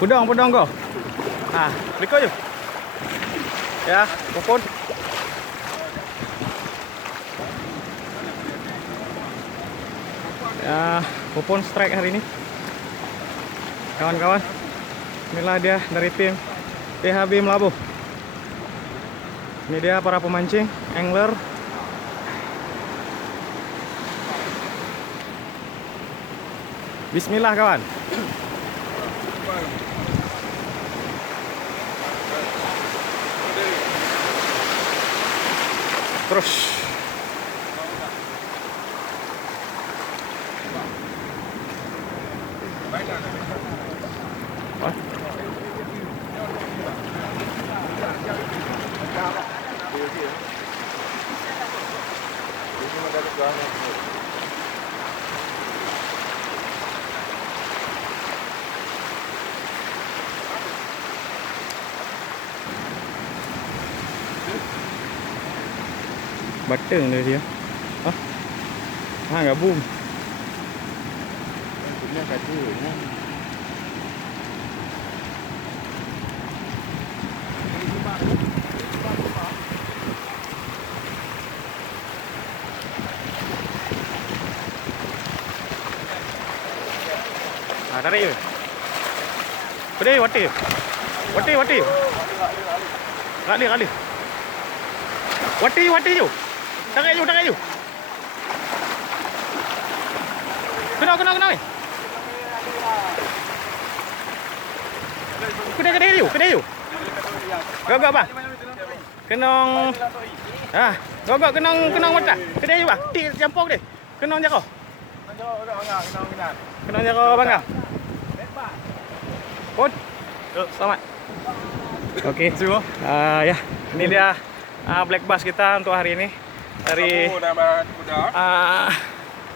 Pudong kau. Liko je. Ya, popon. Ya, popon strike hari ini. Kawan-kawan. Inilah dia dari tim PHB Melabuh. Ini dia para pemancing, angler. Bismillah kawan. Terus. Batang dia. Gabung. Punya katanya. Tarik je. Pedih, wati. Kali. Wati je. Tarik je. Kena. Kedai je. Gagak bang. Kenong. Gagak kenong mata. Kedai je bang. Tik campur dia. Kenong jaro. Kenong jaro bang. Pun. Selamat. Okey. Ya, ini dia black bass kita untuk hari ini dari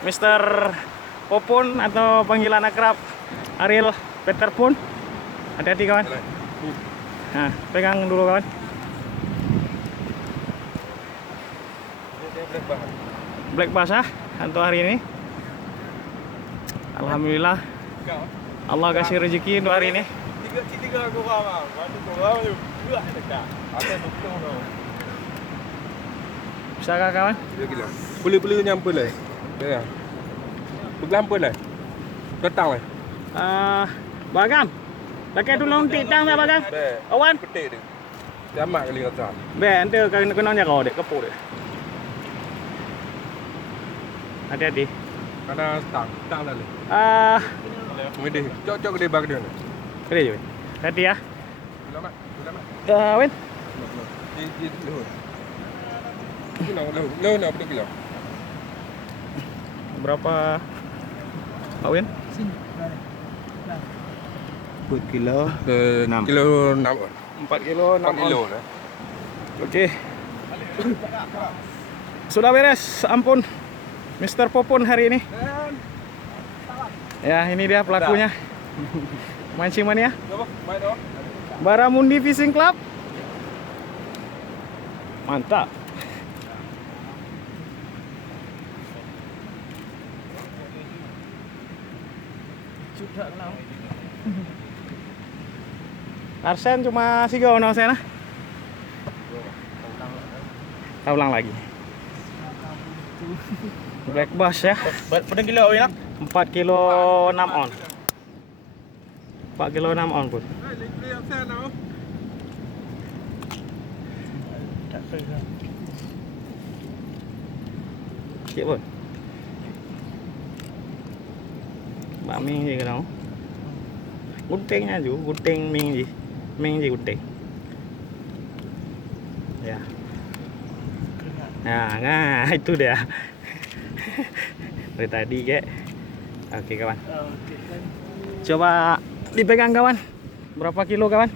Mr. Popon atau panggilan akrab Ariel Peter Pun. Hati-hati kawan. Pegang dulu kawan. Black bass untuk hari ini. Alhamdulillah. Allah kasih rezeki untuk hari ini. Tiga korang. Mana korang tu? Dua dekat. Ada betul tu. Bisakah kawan? Boleh nyampe lah. Ya. Bergelampa lah. Datang lah. Bagam. Pakai tolong tik tang dah bagam. Awan. Petik dia. Jamak kali kata. Ente kena jaga dek kepuk dia. Hati-hati. Ada tang dah le. Ngedeh. Cok gede bag dia. Kena je. Hati ya. Selamat. Wen. Di lohor. Lohor apa kilo? Berapa Wen? 4 kilo 6 Kilo 6. 4 kilo 6 kilo on. lah. Okey. Sudah beres, ampun. Mr. Popon hari ini. Ya, ini dia pelakunya. Mancing mania. Baramundi Fishing Club. Mantap. Arsen cuma sigau no Arsen. Ulang lagi. Black bass ya. Berapa kilo ni? 4 kilo 6 on. 4 kilo 6 on pun. Sikit pun. Bak ming je kena. Guntingnya ju, gunting ming je. Ming je gunting. Ya. Nah, itu dia. Dari tadi kek. Okey kawan. Coba dipegang kawan. Berapa kilo kawan?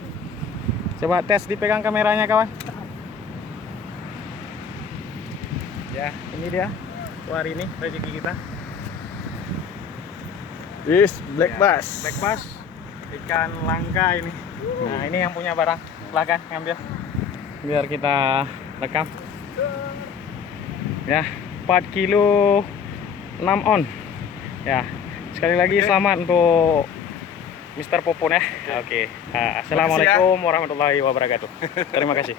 Coba tes dipegang kameranya kawan. Ya, ini dia. Hari ini rezeki kita. Black bass. Black bass. Ikan langka ini. Nah, ini yang punya barang. Silakan ngambil. Biar kita rekam. Ya, 4 kilo 6 on. Ya, sekali lagi selamat untuk Mr. Popon ya. Oke. Assalamualaikum warahmatullahi wabarakatuh. Terima kasih.